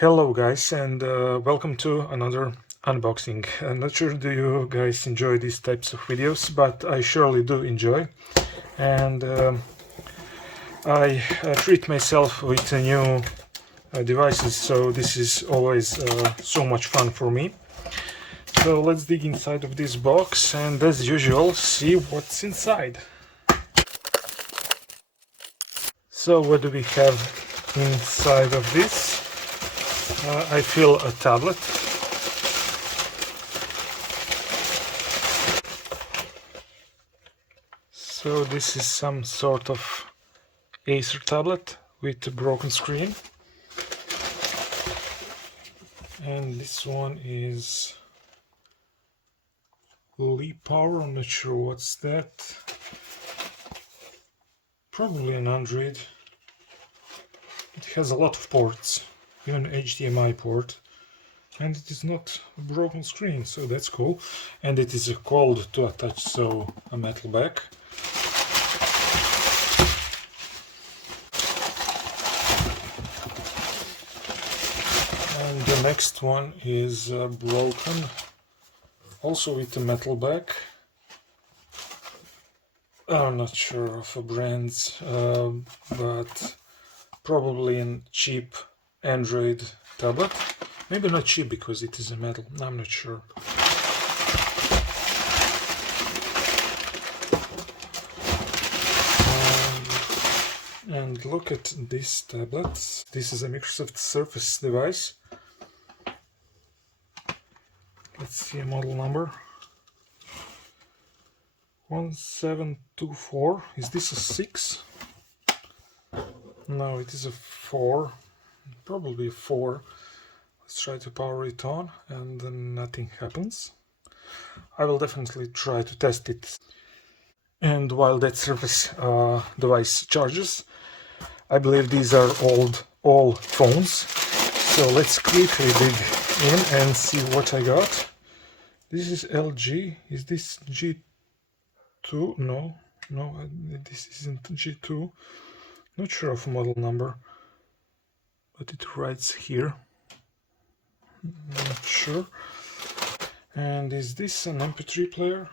Hello guys, and welcome to another unboxing. I'm not sure do you guys enjoy these types of videos, but I surely do enjoy. And I treat myself with new devices, so this is always so much fun for me. So let's dig inside of this box and as usual see what's inside. So what do we have inside of this? I feel a tablet. So this is some sort of Acer tablet with a broken screen. And this one is Leap Power, I'm not sure what's that. Probably an Android. It has a lot of ports, even HDMI port. And it is not a broken screen, so that's cool. And it is cold to attach, so a metal back. And the next one is broken, also with a metal back. I'm not sure of a brands, but probably a cheap Android tablet. Maybe not cheap because it is a metal, I'm not sure. And look at this tablet. This is a Microsoft Surface device. Let's see a model number. 1724. Is this a 6? No, it is a 4. Probably a 4. Let's try to power it on and then nothing happens. I will definitely try to test it. And while that Surface device charges, I believe these are all phones. So let's quickly dig in and see what I got. This is LG. Is this G2? No, this isn't G2. Not sure of model number, but it writes here. Not sure. And is this an MP3 player?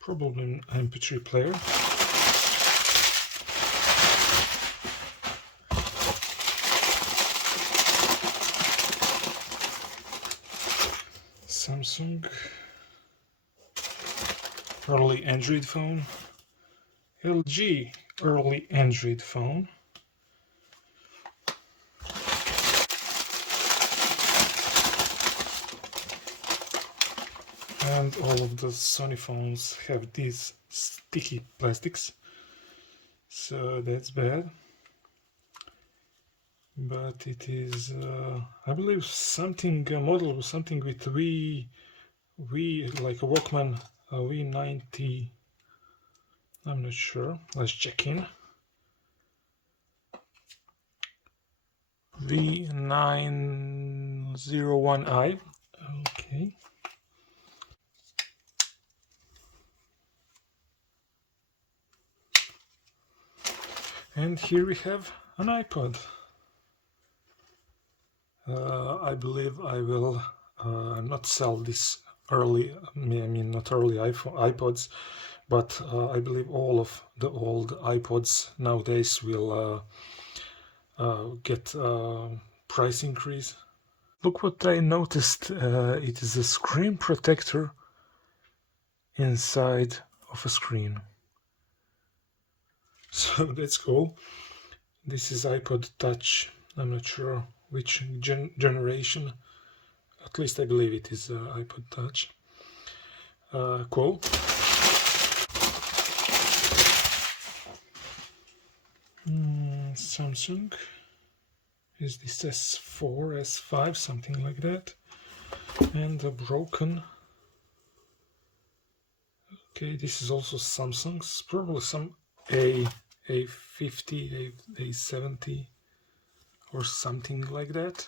Probably an MP3 player. Samsung. Early Android phone. LG early Android phone. And all of the Sony phones have these sticky plastics, so that's bad. But it is, I believe, something a model, something with V like a Walkman, a V90. I'm not sure. Let's check in. V901i. Okay. And here we have an iPod. I believe I will not sell this early, I mean not early iPods, but I believe all of the old iPods nowadays will get price increase. Look what I noticed, it is a screen protector inside of a screen. So that's cool. This is iPod Touch. I'm not sure which generation. At least I believe it is iPod Touch. Cool. Samsung. Is this S4, S5, something like that. And a broken. Okay, this is also Samsung's. Probably some A50, A70 or something like that.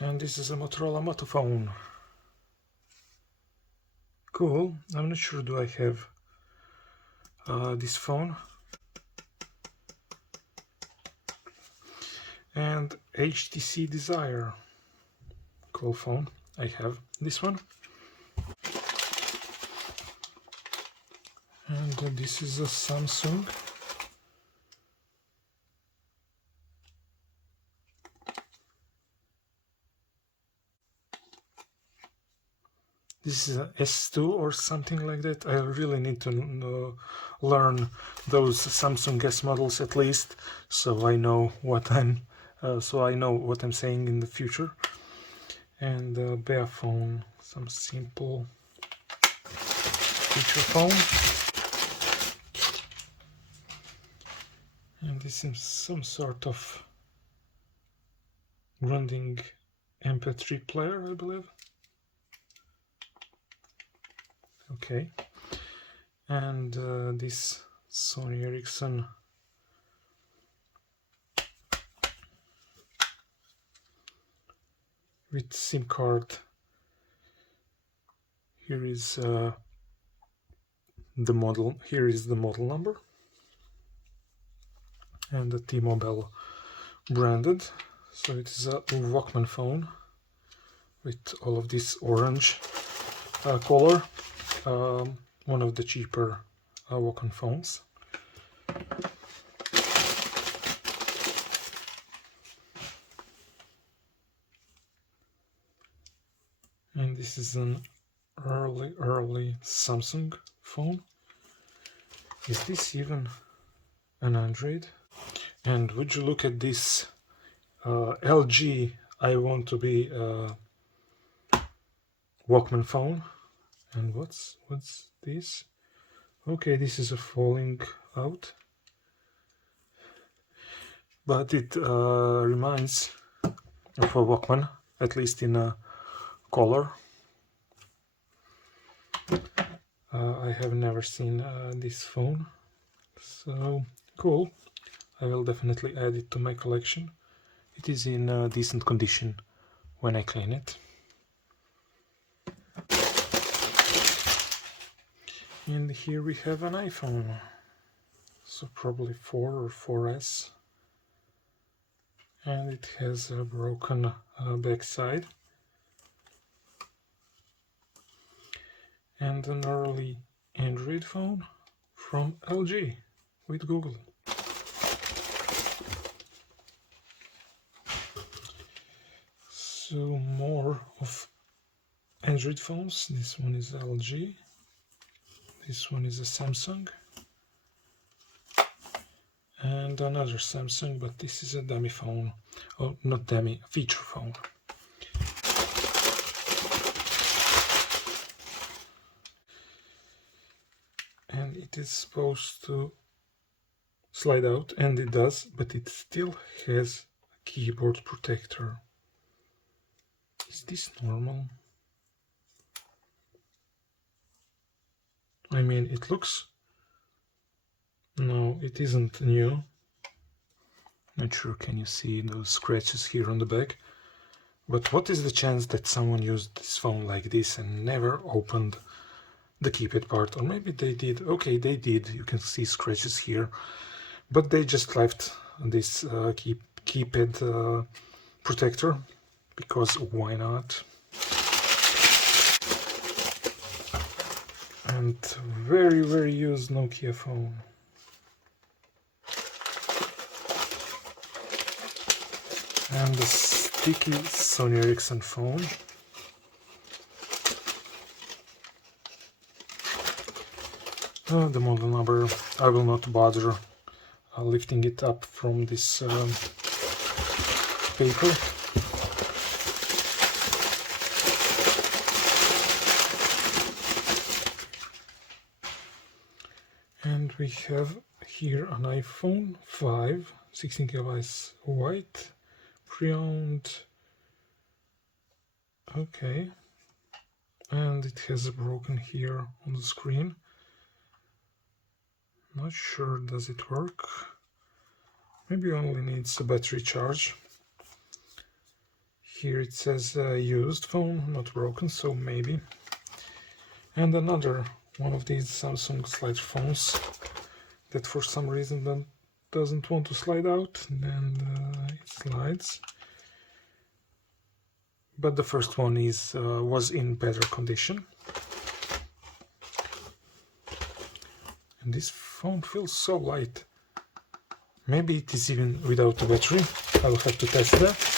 And this is a Motorola Moto phone. cool. I'm not sure do I have this phone. And HTC Desire, cool phone. I have this one. And this is a Samsung. This is a S2 or something like that. I really need to learn those Samsung S models at least, so I know what I'm saying in the future. And Beafone, some simple feature phone. And this is some sort of Grundig MP3 player, I believe. Okay, and this Sony Ericsson with SIM card. Here is the model. Here is the model number, and the T-Mobile branded. So it is a Walkman phone with all of this orange color. One of the cheaper Walkman phones. And this is an early Samsung phone. Is this even an Android? And would you look at this LG I want to be Walkman phone. And what's this? Okay, this is a falling out, but it reminds of a Walkman, at least in a color. I have never seen this phone, so cool. I will definitely add it to my collection. It is in decent condition when I clean it. And here we have an iPhone, so probably 4 or 4S, and it has a broken backside, and an early Android phone from LG with Google. So more of Android phones. This one is LG. This one is a Samsung, and another Samsung, but this is a dummy phone. Oh, not dummy, feature phone. And it is supposed to slide out, and it does, but it still has a keyboard protector. Is this normal? I mean, it looks... No, it isn't new. Not sure, can you see those scratches here on the back? But what is the chance that someone used this phone like this and never opened the keypad part? Or maybe they did. Okay, they did. You can see scratches here. But they just left this keypad protector, because why not? And very used Nokia phone. And a sticky Sony Ericsson phone. The model number, I will not bother lifting it up from this paper. And we have here an iPhone 5, 16 GB white, pre-owned. Okay, and it has a broken here on the screen. Not sure does it work. Maybe only needs a battery charge. Here it says used phone, not broken, so maybe. And another one of these Samsung slider phones that for some reason doesn't want to slide out, and it slides. But the first one was in better condition. And this phone feels so light. Maybe it is even without a battery. I will have to test that.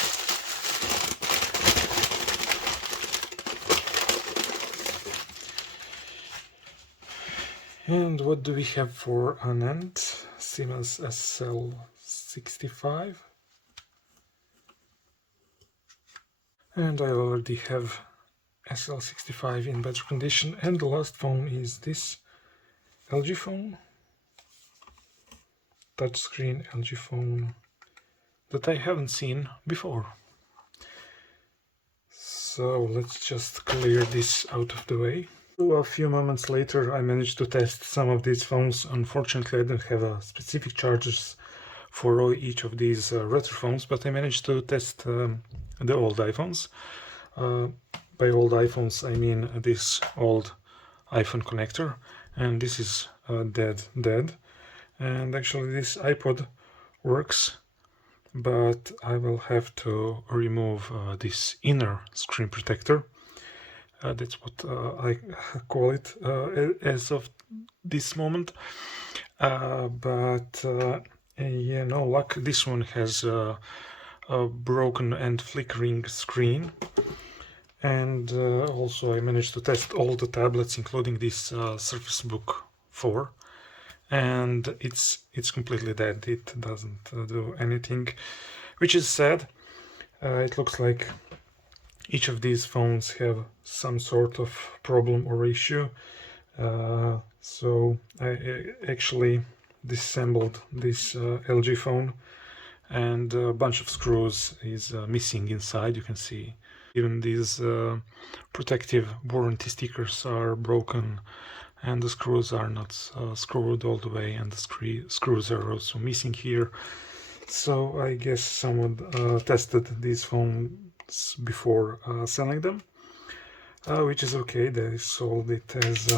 And what do we have for an end? Siemens SL65. And I already have SL65 in better condition. And the last phone is this LG phone. Touchscreen LG phone that I haven't seen before. So let's just clear this out of the way. So a few moments later I managed to test some of these phones. Unfortunately I don't have specific chargers for each of these retro phones, but I managed to test the old iPhones. By old iPhones I mean this old iPhone connector, and this is dead. And actually this iPod works, but I will have to remove this inner screen protector. That's what I call it as of this moment. But yeah, no luck. This one has a broken and flickering screen. And also I managed to test all the tablets, including this Surface Book 4. And it's completely dead. It doesn't do anything, which is sad. It looks like each of these phones have some sort of problem or issue. So I actually disassembled this LG phone, and a bunch of screws is missing inside. You can see even these protective warranty stickers are broken, and the screws are not screwed all the way, and the screws are also missing here. So I guess someone tested these phones before selling them, which is okay. They sold it as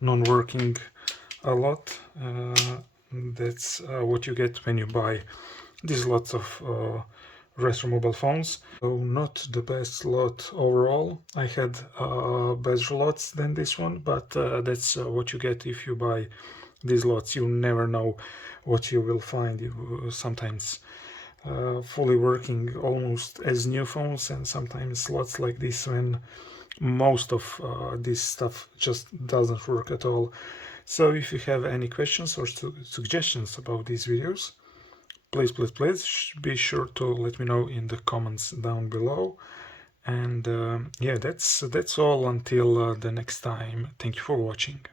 non-working a lot. That's what you get when you buy these lots of retro mobile phones. So not the best lot overall. I had better lots than this one, but that's what you get if you buy these lots. You never know what you will find. You sometimes fully working, almost as new phones, and sometimes lots like this when most of this stuff just doesn't work at all. So if you have any questions or suggestions about these videos, please be sure to let me know in the comments down below. And yeah, that's all until the next time. Thank you for watching.